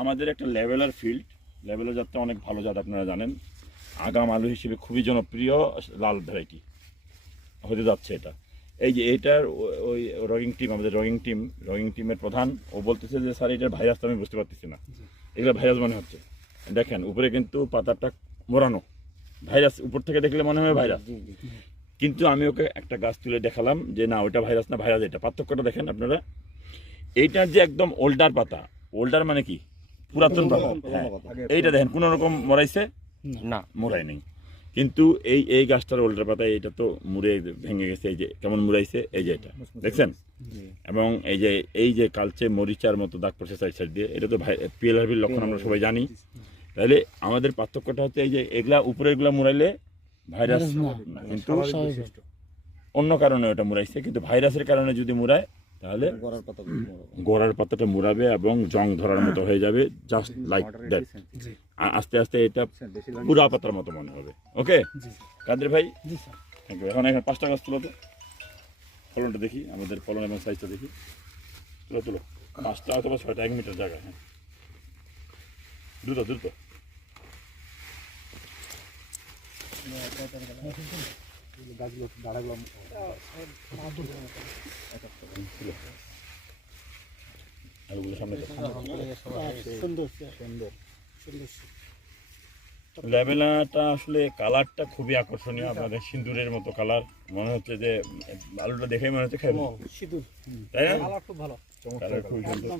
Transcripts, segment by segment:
আমাদের একটা leveller field, leveller জাতটা অনেক ভালো জাত, আপনারা জানেন। আগাম আলু হিসেবে খুবই জনপ্রিয় লাল ভ্যারাইটি হতে যাচ্ছে এটা। এই যে এইটার ওই রগিং টিম, আমাদের রগিং টিমের প্রধান, ও বলতেছে যে স্যার এটার ভাইরাস তো আমি বুঝতে পারতেছি না, এগুলো ভাইরাস মনে হচ্ছে। দেখেন উপরে কিন্তু পাতাটা মোড়ানো, ভাইরাস উপর থেকে দেখলে মনে হয় ভাইরাস, কিন্তু আমি ওকে একটা গাছ তুলে দেখালাম যে না ওটা ভাইরাস না, ভাইরাস এটা। পার্থক্যটা দেখেন আপনারা, এইটার যে একদম ওল্ডার পাতা, ওল্ডার মানে কি পুরাতন পাতা, হ্যাঁ এইটা দেখেন কোনো রকম মরাইছে না, মোড়াই নেই। কিন্তু এই গাছটার ওল্ডার পাতা, এইটা তো মুড়ে ভেঙে গেছে, এই যে কেমন মুড়াইছে, এই যে এটা দেখছেন। এবং এই যে কালচে মরিচার মতো দাগ পড়ছে সাইড দিয়ে, এটা তো পিএলআরভির লক্ষণ আমরা সবাই জানি। তাহলে আমাদের পার্থক্যটা হচ্ছে এই যে এগুলা উপরে এগুলা মুড়াইলে ভাইরাস না, কিন্তু অন্য কারণে ওটা মুড়াইছে। কিন্তু ভাইরাসের কারণে যদি মুড়ায় তাহলে গোড়ার পাতাটা মুড়াবে এবং জং ধরার মতো হয়ে যাবে, জাস্ট লাইক দ্যাট। আস্তে আস্তে এটা পুরা পাতার মতো মনে হবে। ওকে কাদের ভাই, থ্যাংক ইউ। এখন 5টা গাছ তুলো তো, ফলনটা দেখি, আমাদের ফলন এবং সাইজটা দেখি। তুলো 5টা অথবা 6টা, 1 মিটার জায়গা। হ্যাঁ দ্রুত লেবেলাটা আসলে কালারটা খুবই আকর্ষণীয়, আপনাদের সিঁদুরের মতো কালার, মনে হচ্ছে যে আলুটা দেখেই মনে হচ্ছে খাইব, তাই না? কালার খুব সুন্দর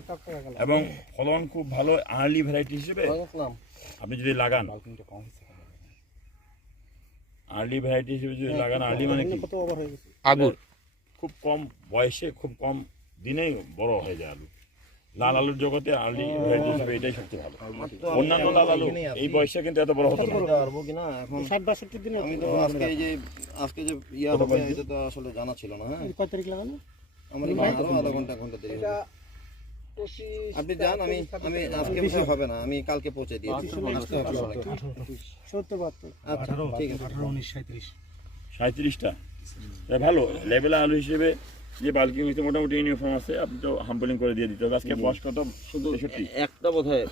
এবং ফলন খুব ভালো। আর্লি ভ্যারাইটি হিসেবে আপনি যদি লাগান, আর্লি ভ্যারাইটি হিসেবে যদি লাগান, আর্লি মানে কি আগুর, খুব কম বয়সে খুব কম দিনেই বড় হয়ে যায় আলু। লাল আলুর জগতে আর্লি ভ্যারাইটি হিসেবে এটাই সবচেয়ে ভালো। অন্যান্য লাল আলু এই বয়সে কিন্তু এত বড় হতো না। এখন 60-62 দিনে আমি তো আজকে যে ইয়া হবে এটা তো আসলে জানা ছিল না। হ্যাঁ কত তারিখ লাগানো আমার আরো আধা ঘন্টা দেরি হবে। আপনি যান, আমি আজকে বিষয় হবে না, আমি কালকে পৌঁছে দিয়েছি। 70-72 আচ্ছা ঠিক আছে। 37টা ভালো লেভেলা আলু হিসেবে যে বাল্কিং হইতে মোটামুটি ইউনিফর্ম আছে। আপনি তো হাম্বলিং করে দিয়ে দিতে হবে। আজকে বয়স কত? 63 একটা বোধহয়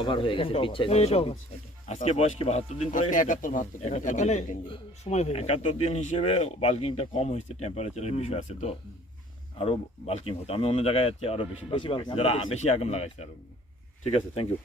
ওভার হয়ে গেছে পিছাই। আজকে বয়স কি 72 দিন পরে? 71 সময় হয়ে 71 দিন হিসেবে বাল্কিংটা কম হয়েছে, টেম্পারেচারের বিষয় আছে তো আরো বাল্কিং হতো। আমি অন্য জায়গায় যাচ্ছি আরো বেশি, যারা বেশি আগাম লাগাইছে আরো। ঠিক আছে, থ্যাংক ইউ।